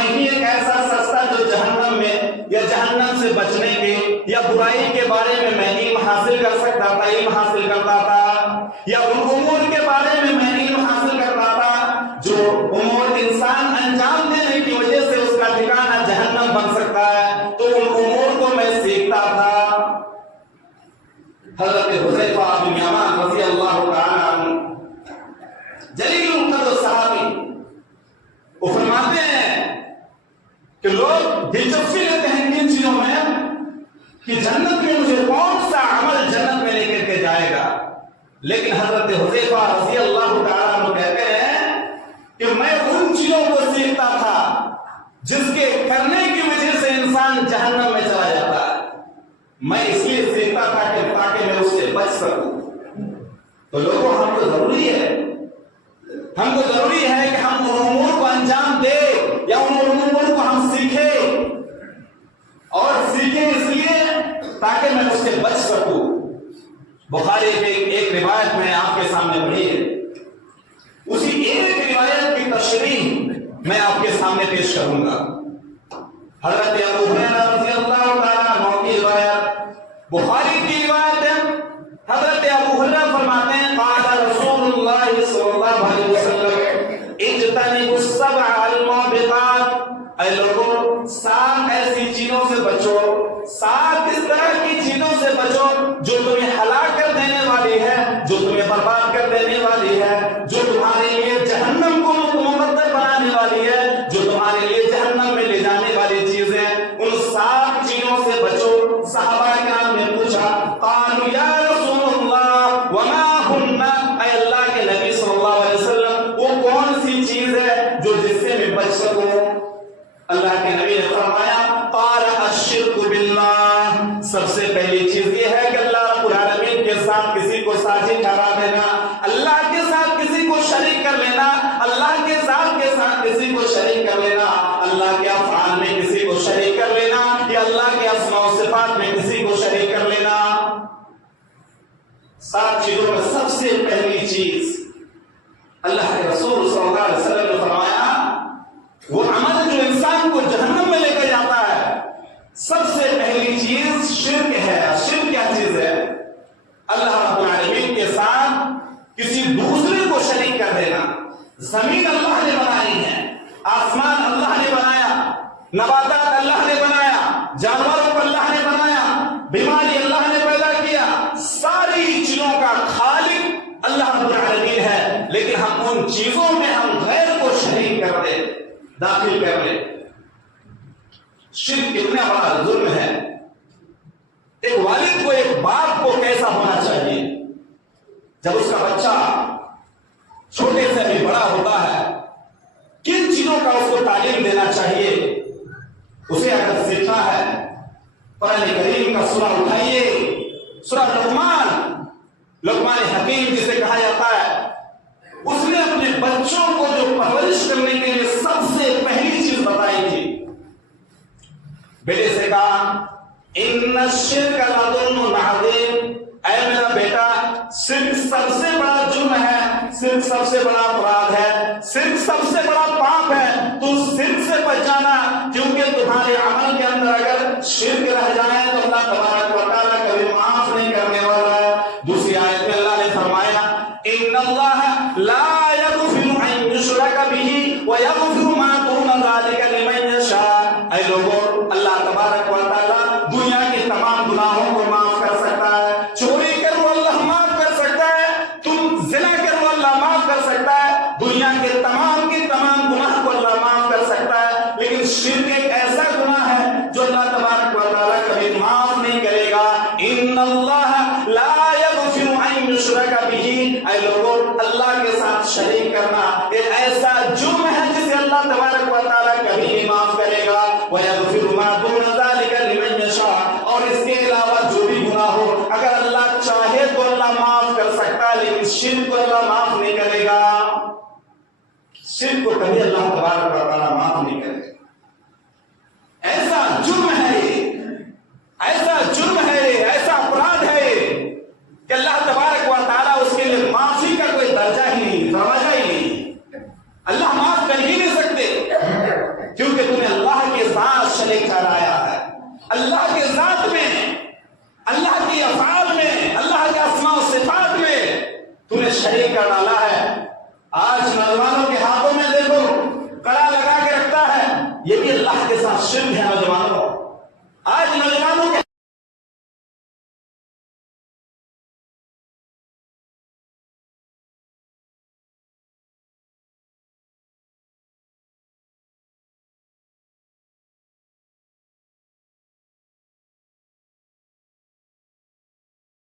میں ہی ایک ایسا سستا جو جہنم میں یا جہنم سے بچنے کے یا برائی کے بارے میں علم حاصل کر سکتا تھا، علم حاصل کرتا تھا، یا ان امور کے بارے میں علم حاصل کرتا تھا جو امور انسان انجام دینے کی وجہ سے اس کا ٹھکانہ جہنم بن سکتا ہے، تو ان امور کو میں سیکھتا تھا۔ حضرت حذیفہ بن یمان رضی اللہ تعالی عنہ جلیل القدر صحابی، وہ فرماتے ہیں کہ لوگ دلچسپی لیتے ہیں ان چیزوں میں کہ جنت میں مجھے کون سا عمل جنت میں لے کر کے جائے گا، لیکن حضرت حذیفہ رضی اللہ تعالیٰ عنہ کہتے ہیں کہ میں ان چیزوں کو سیکھتا تھا جس کے کرنے کی وجہ سے انسان جہنم میں چلا جاتا ہے، میں اس لیے سیکھتا تھا کہ تاکہ میں اس سے بچ سکوں۔ تو لوگوں ہم کو ضروری ہے کہ ہم ان امور کو انجام دیں یا ان امور کو ہم سیکھیں، اور سیکھیں اس لیے تاکہ میں اس سے بچ سکوں۔ بخاری کی ایک روایت میں آپ کے سامنے پڑھی ہے، اسی ایک روایت کی تشریح میں آپ کے سامنے پیش کروں گا۔ حضرت ابو ہریرہ رضی اللہ تعالیٰ عنہ کی روایت بخاری کی روایت ہے۔ حضرت ابو ہریرہ فرماتے ہیں قال رسول اللہ صلی اللہ علیہ وسلم اجتنبوا السبع الموبقات، اے لوگوں 7 ایسی چیزوں سے بچو، 7 اس طرح کی چیزوں سے بچو جو تمہیں ہلاک کر دینے والی ہے، جو تمہیں برباد کر دینے والی ہے، جو تمہارے لیے جہنم کو مقدر بنانے والی ہے، جو تمہارے لیے جہنم میں لے جانے والی چیزیں، ان 7 چیزوں سے بچو۔ صحابہ کرام نے پوچھا قالوا یا رسول اللہ وما ہن، اے اللہ کے نبی صلی اللہ علیہ وسلم وہ کون سی چیز ہے جو جس سے میں بچ سکوں؟ اللہ کے نبی نے فرمایا قال الشرک باللہ، سب سے پہلی چیز یہ ہے کہ اللہ رب العالمین کے ساتھ کسی کو ساجد ٹھہرا دینا، اللہ کے ساتھ کسی کو شریک کر لینا، اللہ کے ساتھ کسی کو شریک کر لینا، اللہ کے افعال میں کسی کو شریک کر لینا، یا اللہ کے اسماء و صفات میں کسی کو شریک کر لینا۔ 7 چیزوں میں سب سے پہلی چیز اللہ کے رسول صلی اللہ علیہ وسلم نے فرمایا وہ عمل جو انسان کو جہنم میں لے کر جاتا ہے، سب سے پہلی چیز شرک ہے۔ شرک کیا چیز ہے؟ اللہ رب العالمین کے ساتھ کسی دوسرے کو شریک کر دینا۔ زمین اللہ نے بنائی ہے، آسمان اللہ نے بنایا، نباتات اللہ نے بنایا، جانوروں کو اللہ نے بنایا، بیماری اللہ نے پیدا کیا، ساری چیزوں کا خالق اللہ رب العالمین ہے، لیکن ہم ان چیزوں میں ہم غیر کو شریک کر دیں، داخل کر لیں۔ شرک کتنا بڑا ظلم ہے۔ ایک والد کو، ایک باپ کو کیسا ہونا چاہیے جب اس کا بچہ چھوٹے سے بھی بڑا ہوتا ہے، کن چیزوں کا اس کو تعلیم دینا چاہیے؟ اسے اگر سیکھنا ہے قرآن کریم کا سورہ اٹھائیے، سورہ لقمان حکیم جسے کہا جاتا ہے، اس نے اپنے بچوں کو جو پرورش کرنے کے لیے سب سے پہلی چیز بتائی تھی، بیٹے سے کہا ان الشرک لظلم عظیم، اے میرا بیٹا شرک سب سے بڑا جرم ہے، شرک سب سے بڑا اپرادھ ہے، شرک سب سے بڑا پاپ ہے، تو شرک سے بچ جانا، کیونکہ تمہارے عمل کے اندر اگر شرک رہ جائے تو اللہ تبارک و تعالیٰ کبھی معاف نہیں کرنے والا ہے۔ دوسری آیت میں اللہ نے فرمایا ان اللہ لا یغفر ان یشرک بہ ویغفر ما دون ذلک لمن یشاء، اے لوگوں اللہ تبارک و تعالیٰ دنیا کے تمام گناہوں کو معاف کر سکتا ہے، چوری کرو اللہ معاف کر سکتا ہے، تم زنا کرو اللہ معاف کر سکتا ہے، دنیا کے تمام گناہ کو اللہ معاف کر سکتا ہے، لیکن شرک ایک ایسا گناہ ہے جو اللہ تبارک و تعالیٰ کبھی معاف نہیں کرے گا۔ ان اللہ لا یغفر ان یشرک بہ، اے لوگوں اللہ کے ساتھ شریک کرنا ایک ایسا جرم ہے جسے اللہ تبارک و تعالیٰ کبھی نہیں معاف کرے گا۔ وَيَغْفِرُ مَا دُونَ ذَلِكَ لِمَن يَشَاءُ، اور اس کے علاوہ جو بھی گناہ ہو اگر اللہ چاہے تو اللہ معاف کر سکتا ہے، لیکن شرک کو اللہ معاف نہیں کرے گا۔ شرک کو کبھی اللہ تبارک و تعالیٰ معاف نہیں کرے گا۔ ایسا جرم ہے یہ، ایسا جرم ہے یہ، ایسا اپرادھ ہے یہ کہ اللہ تبارک و تعالیٰ اس کے لیے معافی کا کوئی درجہ ہی نہیں، دروازہ ہی نہیں، اللہ معاف کر ہی نہیں سکتے، کیونکہ افعال میں، اللہ کے اسماء و صفات میں تو نے شریک کر ڈالا ہے۔ آج نوجوانوں کے ہاتھوں میں دیکھو کڑا لگا کے رکھتا ہے، یہ بھی اللہ کے ساتھ شرک ہے۔ نوجوانوں، آج نوجوانوں کے